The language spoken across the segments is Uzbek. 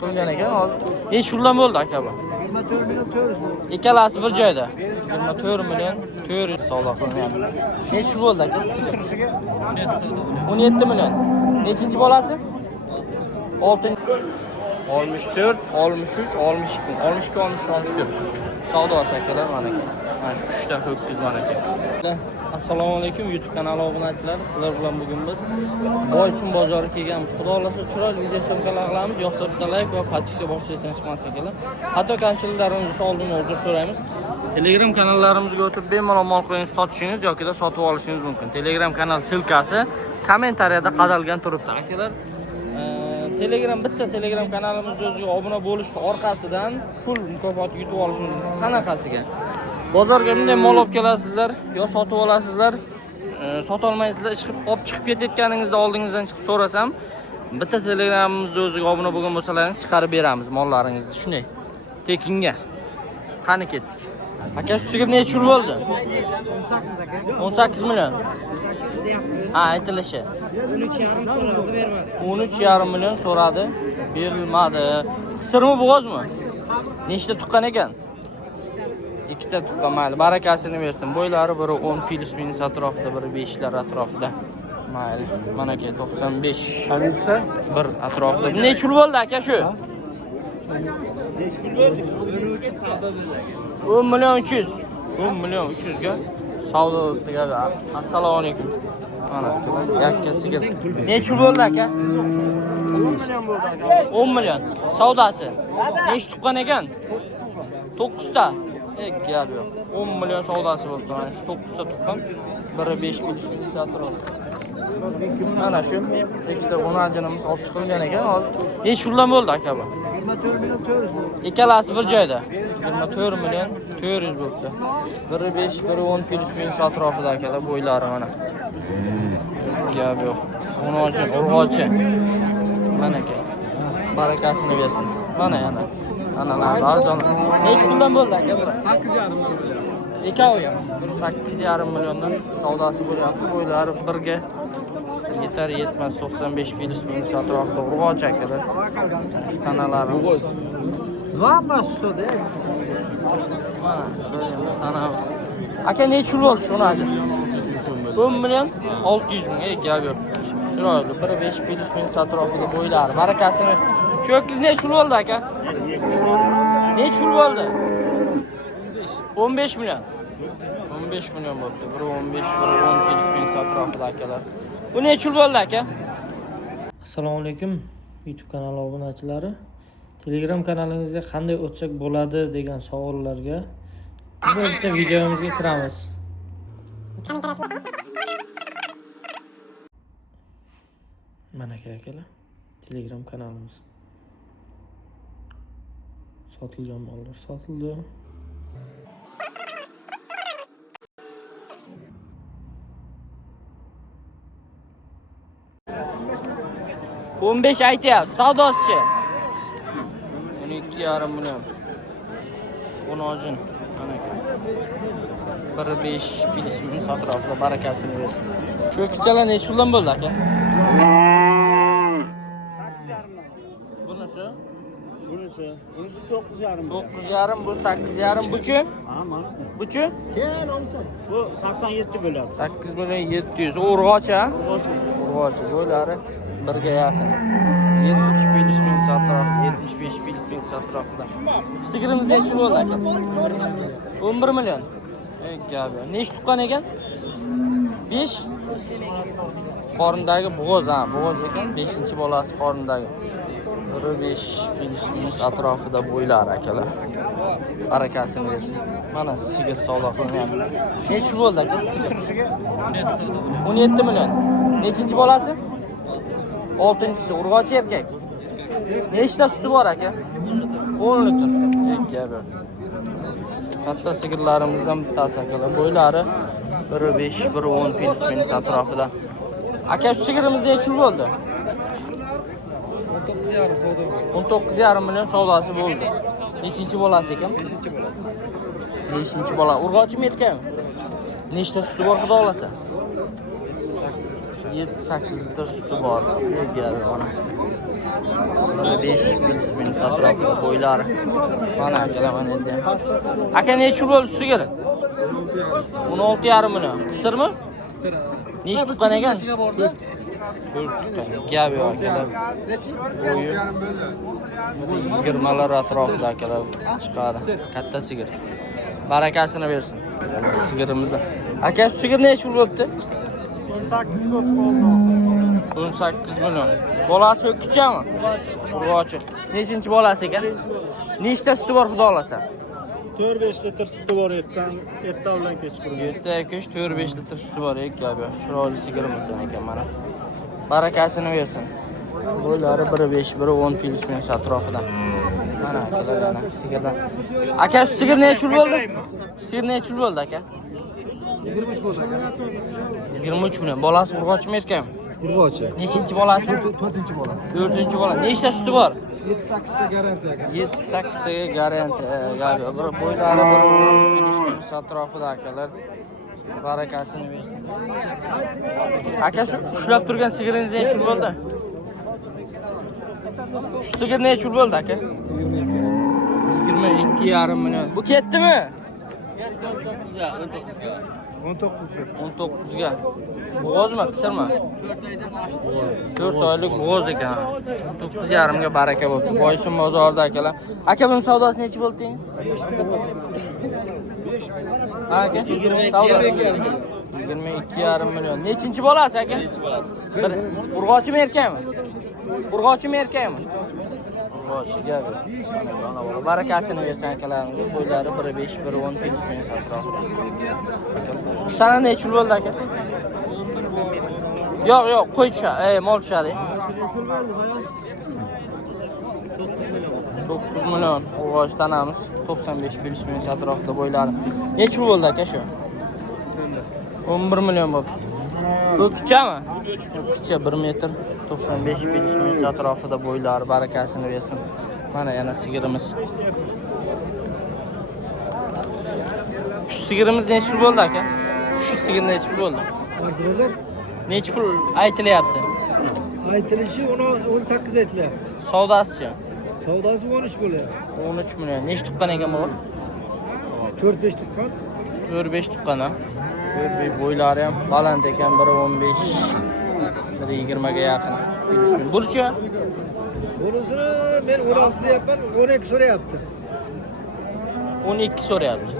Qilgan ekan hozir. Necha puldan bo'ldi aka bu? 24 million 400 ming. Ikkalasi bir joyda. 24 million 400 savdo qilingan. Necha pul bo'ldi aka? 17 million. Nechinchi bolasi? 6. 64, 63, 62, 62, 63, 64. Savdo akalar mana aka. Mana shu 3 ta ho'kiz mana aka. Assalomu alaykum YouTube kanali obunachilari. Sizlar bilan bugun biz Boysun bozori kelganmiz. Xudo xolasa chiroyli video syomkalar qilamiz. Yo'qsa bitta like va podpiska boshlaysan chiqmas ekanlar. Hatto kamchiliklarimizni oldin uzr so'raymiz. Telegram kanallarimizga o'tib bemalol mol qo'yingiz sotishingiz yoki da sotib olishingiz mumkin. Telegram kanal silkasi kommentariyada qadalgan turibdi akalar. Bitta Telegram kanalimizga o'ziga obuna bo'lishni orqasidan pul mukofoti yutib olishingiz mumkin. Qanaqasiga? Bozorga bunday mol olib kelasizlar, yo sotib olasizlar, sota olmaysizlar, olib chiqib ketayotganingizda oldingizdan chiqib so'rasam, bitta Telegramimizga o'ziga obuna bo'lgan bo'lsalaringiz chiqarib beramiz mollaringizni. Shunday. Tekinga. Qani ketdik. Aka, shu sigir necha pul bo'ldi? 18 aka. 18 million. Ha, aytilishi. 13,5 million so'radi, berilmadi. Qisirmi, bo'g'ozmi? Nechta tuqqan ekan? Ikkita tuqqan, mayli. Barakasini bersin. Bo'ylari biri 10 plus minus atrofida, biri 5 lar atrofida. Mayli. Mana aka 95. Qancha? Bir atrofida. Necha pul bo'ldi aka shu? Necha pul bo'ldi? 13 savdo bo'ldi. 10 million 300. 10 million 300 ga savdo tugadi. Assalomu alaykum. Mana yakka sigir. Necha pul bo'ldi aka? 10 million bo'ldi aka. 10 million. Savdosi. Nechta tuqqan ekan? 9 ta. Gap yo'q. 10 million savdosi bo'ldi. Mana shu 9 ta tuqqan. Biri 5 plus minus atrofida. Mana shu ikkita o'najinimiz olib chiqilgan ekan hozir. Necha puldan bo'ldi aka bu? 24 million 400 ming. Ikkalasi bir joyda. 24 million 400 bo'ldi. Biri 5, biri 10 plus minus atrofida akalar, bo'ylari mana. Gap yo'q. O'najin, urg'ochi. Mana aka. Barakasini bersin. Mana yana. Analar arzon. Necha puldan bo'ldi aka bu? 8,5 million. Ikkovi ham 8,5 milliondan savdosi bo'lyapti. Bo'ylari birga yetar yetmas 95 plus minus atrofida urg'ochi akalar. Tanalarimiz. Va mas'uda. Mana ko'ryapsiz tanamiz. Aka necha pul bo'ldi shuni ajin? 10 million 600 ming. Gap yo'q. Chiroyli. 1 5 plus minus atrofida bo'ylari. Barakasini. Shu ho'kiz necha pul bo'ldi aka? Necha pul bo'ldi? 15 million. 15 million bo'ldi. Biri 15, biri 10 plus minus atrofida akalar. Bu necha pul bo'ldi aka? Assalomu alaykum YouTube kanali obunachilari. Telegram kanalingizga qanday o'tsak bo'ladi degan savollarga bu bitta videomizga kiramiz. Mana akalar, Telegram kanalimiz. Sotilgan mollar sotildi. On besh aytyapti, savdosi. 12,5 million. O'nojin. Mana aka. 1 5 plus minus atrofida barakasini bersin. Shu kichalar necha puldan bo'ldi aka? 8,5 Bunisi? Bunisi 9,5. 9,5, bu 8,5, buchi? Ha, mana. Buchi? Keyin olsa. Bu 87 bo'ladi. 8 million 700. Urg'ochi, ha? Urg'ochi. Bo'ylari birga yaqin. 70 plus minus atrofida, 75 plus minus atrofida. Sigirimiz necha bo'ldi aka? 11 million. Gap yo'q. Nechta tuqqan ekan? 5. Qorindagi bo'g'oz, ha, bo'g'oz ekan. 5-bolasi qorindagi. 1 5 plus atrofida bo'ylar akalar. Barakasini bersin. Mana sigir savdo qilyapti. Necha bo'ldi aka sigir? 17 million. Nechinchi bolasi? 6-chisi. Urg'ochi erkak. Nechta suti bor aka? 10 litr. Gap yo'q. Katta sigirlarimizdan bittasi akalar. Bo'ylari 1 5, 1 10 plus minus atrofida. Aka, shu sigirimiz necha bo'ldi? 19,5 million savdosi bo'ldi. Nechinchi bolasi ekan? 5-chi bola. Urg'ochimi erkakmi? Nechta suti bor xudo xolasa? 7-8 litr suti bor. Mana. 5 filsmin atrofida bo'ylari. Mana akalar mana endi. Aka necha bo'ldi sigir? 16,5 million. Qisirmi? Necha tuqqan ekan? 4 tuqqan. Gap yo'q akalar. Bo'yi 20lar atrofida akalar chiqadi. Katta sigir. Barakasini bersin. Sigirimizni. Aka sigir necha pul bo'libdi? 18 bo'ldi. 18 million. Bolasi o'kkichami? Urg'ochi. Nechinchi bolasi ekan? Nechta suti bor xudo xolasa? 4-5 litr suti bor erta bilan kechqurun. Erta kesh 4-5 litr suti bor ekan. Chiroyli sigirimiz ekan mana. Barakasini bersin. Bo'ylari 1.5, 1.10 filsmin atrofida. Mana akalar sigirdan. Aka sigir necha pul bo'ldi? Sigir necha pul bo'ldi aka? 23 bo'ldi aka. 23 million. Bolasi urg'ochimi erkakmi? Urg'ochi. Nechinchi bolasi? 4-chi bolasi. 4-chi bola. Nechta suti bor? 7-8 ta garantiya aka. 7-8 taga garantiya. Bir bo'ylari 1.10 filsmin atrofida akalar. Barakasini bersin. Aka ushlab turgan sigiringiz necha pul bo'ldi? Shu sigir necha pul bo'ldi aka? 22,5 million. Bu ketdimi? 19ga. Bo'g'ozmi, qisirmi? 4 oylik bo'g'oz ekan. 9,5 ga baraka bo'lsin. Boysun bozorda akalar. Aka buning savdosi necha bo'ldi deysiz? Ha aka? Savdo 22,5 million. Nechinchi bolasi aka? Bir urg'ochimi erkakmi? Urg'ochimi erkakmi? Urg'ochi gap. Ana bola barakasini bersin akalarimga. Bo'ylari 1.5, 1.10 filsmin atrofida. Shu tana necha pul bo'ldi aka? Yo'q, qo'y tushadi. Mol tushadi. 9 million. Urg'ochi tanamiz 95 filsmin atrofida bo'ylari. Necha pul bo'ldi aka shu? 11 million bo'ldi. O'kkichami? O'kkicha 1 metr 95 filsmin atrofida bo'ylari barakasini bersin. Mana yana sigirimiz. Shu sigirimiz necha pul bo'ldi aka? Shu sigir necha pul bo'ldi? Arzibozor Necha pul aytilyapti? aytilishi 18 aytilyapti. Savdosichi? Savdosi 13 bo'lyapti. 13 million. Necha tuqqan ekan bu? 4-5 tuqqan. 4-5 tuqqan ha. 4 bo'ylari ham baland ekan, 1.15 1.20 ga yaqin. Burchi? Bunisini men 16 deyapman, 12 so'rayapti. 12 so'rayapti.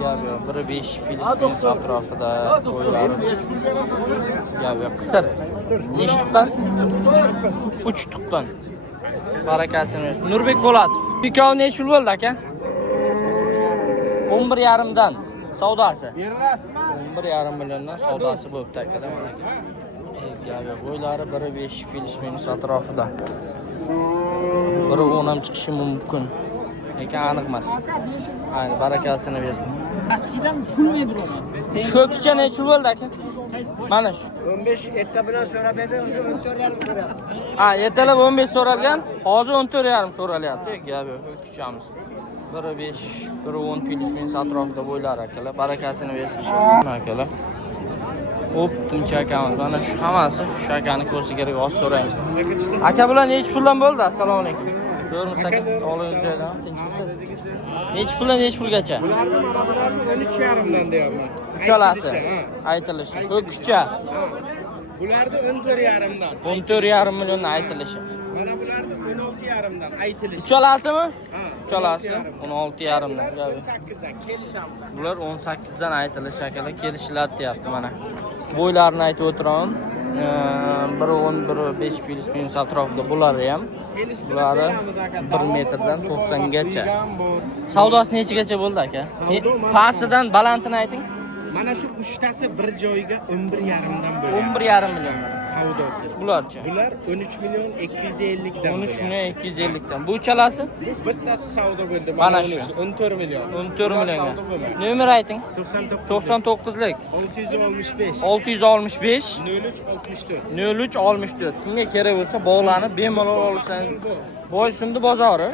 Gap yo'q, 1.5 filsmin atrofida bo'ylari. Gap yo'q, qisir. Necha tuqqan? 3 tuqqan. Barakasini bersin. Nurbek Po'latov. Pikov necha pul bo'ldi aka? 11,5 dan savdosi. Berasizmi? 11,5 milliondan savdosi bo'libdi akalar mana aka. Gap yo'q, bo'ylari 1.5 filsmin atrofida. 1.10 ham chiqishi mumkin. Lekin aniq emas. Ayni barakasini bersin. Pastchidan pulmay biroman. Sho'kcha necha bo'ldi aka? Mana shu. 15 erta bilan so'rab edi, 14,5 so'rayapti. Ha, ertalab 15 so'ralgan, hozir 14,5 so'ralyapti. Gap yo'q, sho'kchamiz. 1.5, 1.10 filsmin atrofida bo'ylari akalar. Barakasini bersin. Mana akalar. O'ptimcha akamiz. Mana shu hammasi shu akani ko'rsiga oz so'raymiz. Aka bilan necha puldan bo'ldi? Assalomu alaykum. Ko'rmisak, sog'lig'ingiz joyida, tinchmisiz? Necha puldan necha pulgacha? Bularni mana bularni 13,5 dan deyapman. Uchalasi aytilishi. Ko'kcha. Bularni 14,5 dan. 14,5 million aytilishi. Mana bularni 16,5 dan aytilishi. Uchalasimi? Ha, Uchalasi 16,5 dan. 18 dan kelishamiz. Bular 18 dan aytilishi akalar, kelishiladi deyapti mana. Bo'ylarini aytib o'tiraman. 1.10 1.5 filsmin atrofida bular ham. Bulari 1 metrdan 90 gacha. Savdosi nechigacha bo'ldi aka? Pastidan balandini ayting. Mana shu uchtasi bir joyiga 11,5 dan bo'ladi. 11,5 milliondan Savdosi. Bularchi? Bular 13 million 250 dan. 13 million 250 dan. Bu uchalasi? Bittasi savdo bo'ldi. Mana shu. 14 million. 14 millionga. Nomer ayting. 99 99lik 665 665 0364. 0364. Kimga kerak bo'lsa bog'lanib bemalol olishlaringiz. Boysunni bozori.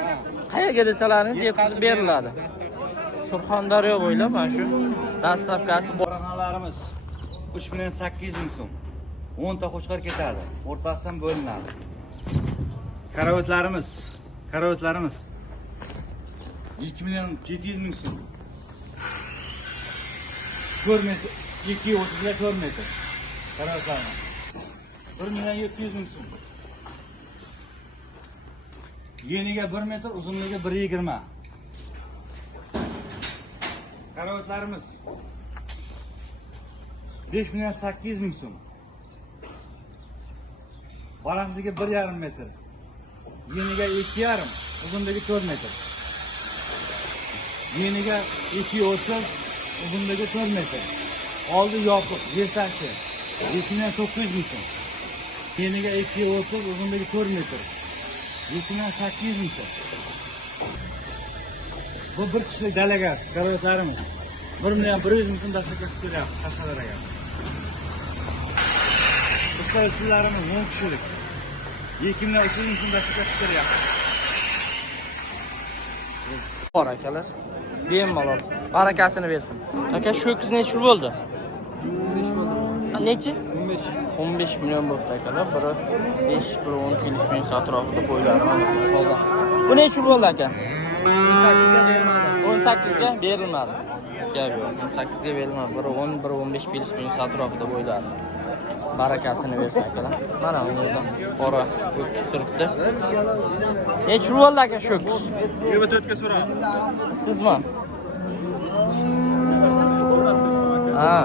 Qayerga desalaringiz yetkazib beriladi. Surxondaryo bo'ylab mana shu dastavkasi bor. Boralarimiz 3 million 800 ming so'm. 10 ta qo'chqar ketadi. O'rtasidan bo'linadi. Karavotlarimiz 2 milyon 700 ming so'm. 4 metr, 230 ga 4 metr. Karavotlarimiz 1 milyon 700 ming so'm. Yeniga 1 metr, uzunligiga 1.20. Karavotlarimiz 5 milyon 800 ming so'm. Balandligi 1.5 metr. Yeniga 2.5, uzunligi 4 metr. Yeniga 2.30, uzunligi 4 metr. Oldi yopiq, yelkasi 7 milyon 900 ming so'm. Yeniga 2.30, uzunligi 4 metr. 7 milyon 800 ming so'm. Bu bir kishilik dalaga karavotlarimiz 1 milyon 100 ming so'm dastlabki ko'ryapmiz Qashqadaryoga. Bitta usullarimiz 10 kishilik 2 milyon 200 ming so'm dastlabki ko'ryapmiz. Bor akalar. Bemalol. Barakasini bersin. Aka shu ho'kiz necha pul bo'ldi? 15 bo'ldi. Nechi? 15. 15 million bo'ldi akalar. Biri 5, biri 10 kelishmaydi atrofida qo'yiladi mana bu savdo. Bu necha pul bo'ldi aka? 18 ga bermadim. 18 ga berilmadi. Gap yo'q. 18 ga berilmadi. Biri 10, biri 15 kelishmaydi atrofida qo'yiladi. Barakasini bersin akalar. Mana bu yerda qora ho'kiz turibdi. Necha pul bo'ldi aka shu ho'kiz? 24 ga so'ra. Sizmi? Ha.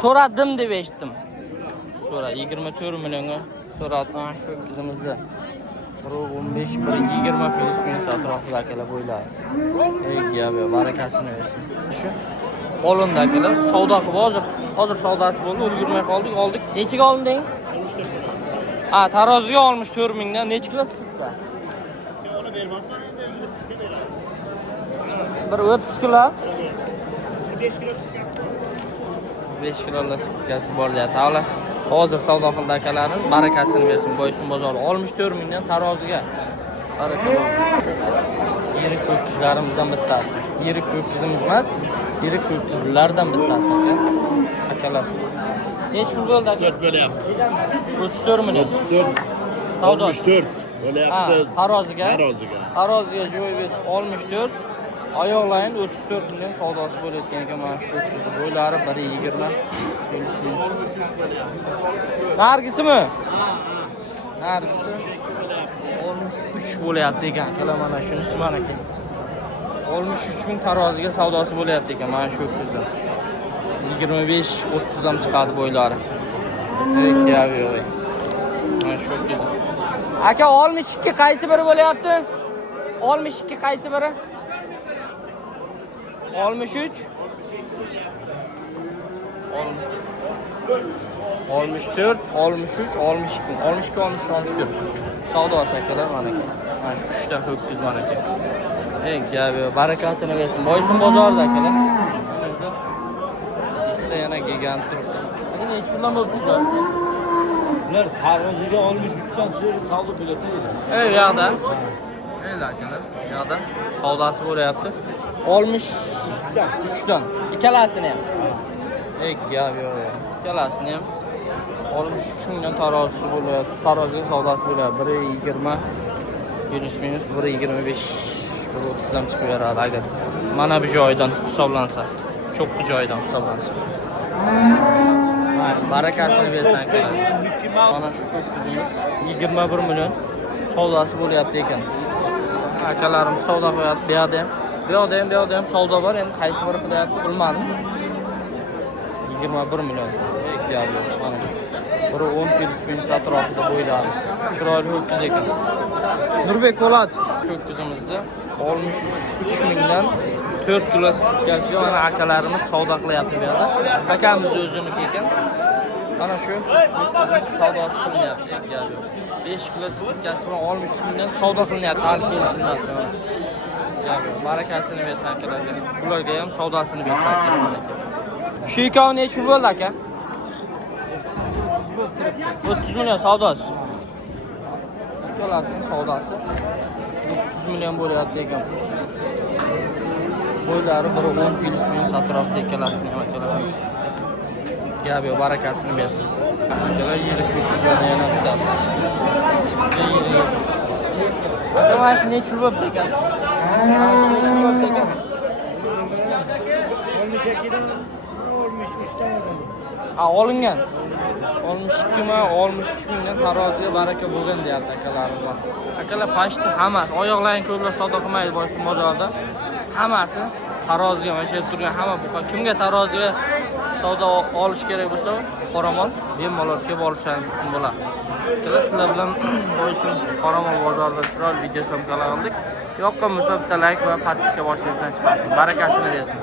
So'radim deb eshitdim. 24 millionga so'ratgan shu qizimizni. 15, 20 plyus atrofida akalar bo'yladi. Gap yo'q, barakasini bersin. Shu olindi akalar, savdo qilib hozir savdosi bo'ldi, ulgurmay qoldik. Nechiga olinding? 64 million. Ha, taroziga 64 mingdan necha kilo siqdi? Onu bermoqman, endi o'zimiz chiqib beramiz. Bir 30 kilo. 5 kilo sitkasi bor. 5 kilolar sitkasi bor deyapti. Hali hozir savdo qildi akalarimiz, barakasini bersin. Boysun bozori 64 mingdan taroziga. Barakalloh. Yirik ho'kizlarimizdan bittasi. Yirik ho'kizimiz emas, yirik ho'kizlardan bittasi akalar. Necha pul bo'ldi aka? 4 bo'lyapti. 34 million. 34. Savdo 64 bo'lyapti. Taroziga. Taroziga. Joy bersa 64. Oyoqlaring 34 million savdosi bo'layotgan ekan mana shu ho'kizni. Bo'ylari 1.20. Nargisimi? Nargisi 63 bo'layapti ekan. Akalar mana shunisi mana ekan. 63 ming taroziga savdosi bo'layapti ekan mana shu ho'kizdan. 25-30 ham chiqadi bo'ylari. Gap yo'q. Mana shu ho'kizdan. Aka 62 qaysi biri bo'layapti? 62 qaysi biri? 63 64 63 62 62 64 savdo akalar mana ekan. Mana shu 3 ta ho'kiz mana ekan. Gap yo'q, barakasini bersin. Boysun bozorida akalar. Shunda ikkita yana gigant turibdi. Aka necha puldan bo'lib shular? Ular taroziga 63 dan savdo qiladi. Bu yoqda. Akalar, bu yoqda savdosi bo'layapti. 63 dan. Ikkalasini ham. Gap yo'q. Ikkalasini ham 63 mingdan tarozisi bo'layapti. Taroziga savdosi bo'layapti. 1.20 minus 1.25 1.30 ham chiqib beradi agar mana bu joydan hisoblansa. Cho'qqi joydan hisoblansa. Barakasini bersin akalar. Mana shu ho'kizimiz 21 million savdosi bo'layapti ekan. Akalarimiz savdo qilyapti. Bu yoqda ham savdo bor. Endi qaysi biri qilyapti bilmadim. 21 million. Gap yo'q. Mana shu. Biri 10 plyus atrofida bo'yladi. Chiroyli ho'kiz ekan. Nurbek Po'latov ho'kizimizda 63 mingdan 4 kilo sitkasiga mana akalarimiz savdo qilyapti bu yerda. Akamiz o'ziniki ekan. Mana shu ho'kizimiz savdosi qilinyapti. Gap yo'q. 5 kilo sitkasi bilan 63 mingdan savdo qilinyapti. Hali kelishilmayapti. Gap yo'q. Barakasini bersin akalarga. Ularga ham savdosini bersin akalar. Shu ikkovi necha pul bo'ldi aka? 30 million savdosi. Ikkalasining savdosi 30 million bo'lyapti ekan. Bo'ylari biri 10 plyus atrofida ikkalasini ham akalar. Gap yo'q, barakasini bersin. Akalar yirik ko'kizlarni yana bittasi. Aka mana shu necha pul bo'pti ekan? Mana shu necha pul bo'pti ekan? 62dan 63dan oldim. Ha, olingan. 62 mi, 63 mingdan taroziga baraka bo'lgan deyapti akalarim bor. Akalar pashti hammasi, oyoqlarini ko'plar savdo qilmaydi boshqa bozorda. Hammasi taroziga mana shu yerda turgan hamma buqa kimga taroziga savdo olish kerak bo'lsa, qoramol bemalol kelib olishingiz mumkin bo'ladi. Akalar sizlar bilan bo'lsin qoramol bozorida chiroyli video syomkalar oldik. Yoqqan bo'lsa bitta like va podpiska boshingizdan chiqmasin. Barakasini bersin.